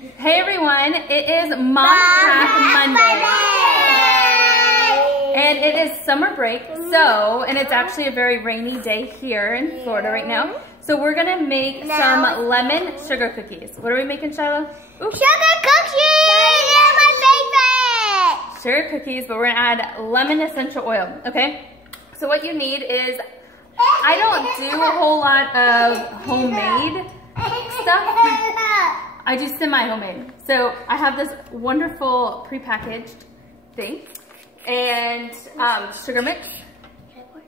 Hey everyone, it is Mom Hack Monday. And it is summer break, and it's actually a very rainy day here in Florida right now. So we're gonna make some lemon sugar cookies. What are we making, Shiloh? Ooh. Sugar cookies! They're my favorite! Sugar cookies, but we're gonna add lemon essential oil, okay? So what you need is, I don't do a whole lot of homemade stuff. I do semi-homemade. So I have this wonderful prepackaged thing and sugar mix.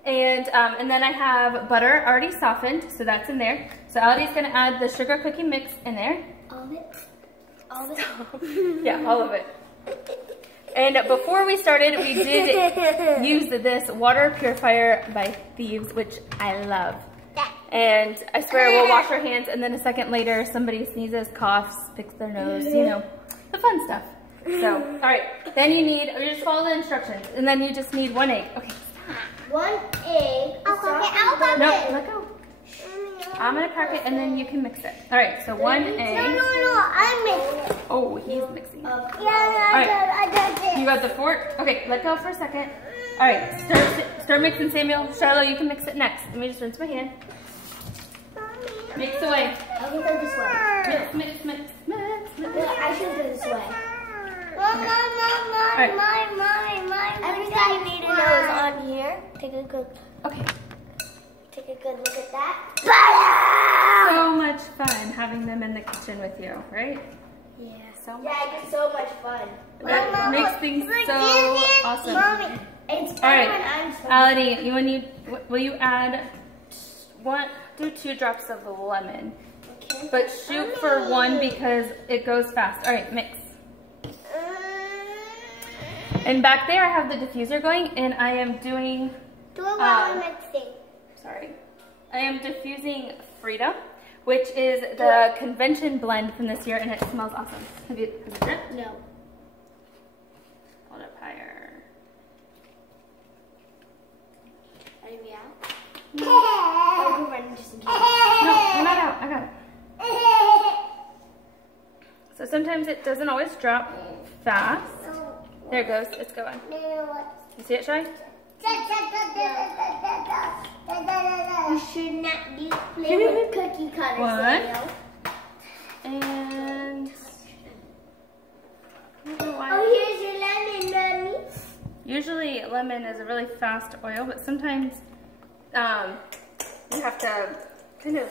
And then I have butter already softened, so that's in there. So Ali's gonna add the sugar cookie mix in there. All of it? All of it? Yeah, all of it. And before we started, we did use this water purifier by Thieves, which I love. And I swear we'll wash our hands, and then a second later, somebody sneezes, coughs, picks their nose, you know, the fun stuff. So, all right, then you just follow the instructions, and then you just need 1 egg. Okay, stop. 1 egg. I'll crack it. No, let go. I'm gonna crack it, and then you can mix it. All right, so 1 egg. No, I'm mixing. Oh, he's mixing. Yeah, I got it. You got the fork? Okay, let go for a second. All right, start mixing, Samuel. Charlotte, you can mix it next. Let me just rinse my hand. Mix away. I can go this way. Mix. I should go this way. Every time you need a nose on here, take a good look at that. So much fun having them in the kitchen with you, right? Yeah. So much. Yeah, it's so much fun. That makes things so awesome. Mommy, it's all right, Ali, will you add do 2 drops of the lemon, okay. But shoot for 1 because it goes fast. All right, mix. And back there I have the diffuser going, and I am doing. Do it while I'm mixing. Sorry, I am diffusing Freedom, which is the convention blend from this year, and it smells awesome. Have you tried it? No. Hold up higher. Are you out? No. Oh, we're running just in case. No, you're not out. I got it. So sometimes it doesn't always drop fast. There it goes. It's going. You see it, Shy? You should not be playing with cookie cutters. 1. And oh, here's your lemon, Mommy. usually lemon is a really fast oil, but sometimes you have to kind of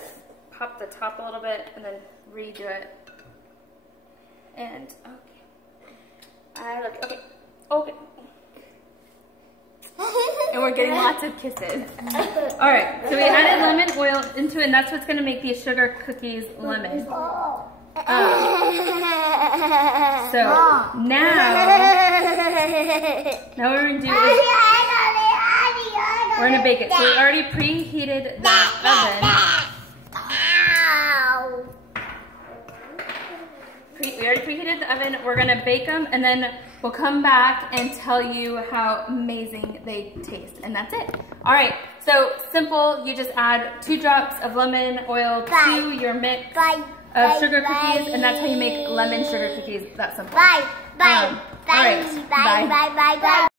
pop the top a little bit and then redo it. And okay. And we're getting lots of kisses. All right, so we added lemon oil into it, and that's what's gonna make these sugar cookies lemon. So now what we're gonna do is we're gonna bake it. So we already preheated the oven. We already preheated the oven. We're gonna bake them, and then we'll come back and tell you how amazing they taste, and that's it. All right, so simple. You just add 2 drops of lemon oil to your mix of sugar cookies, and that's how you make lemon sugar cookies. That's simple. Bye. All right. Bye.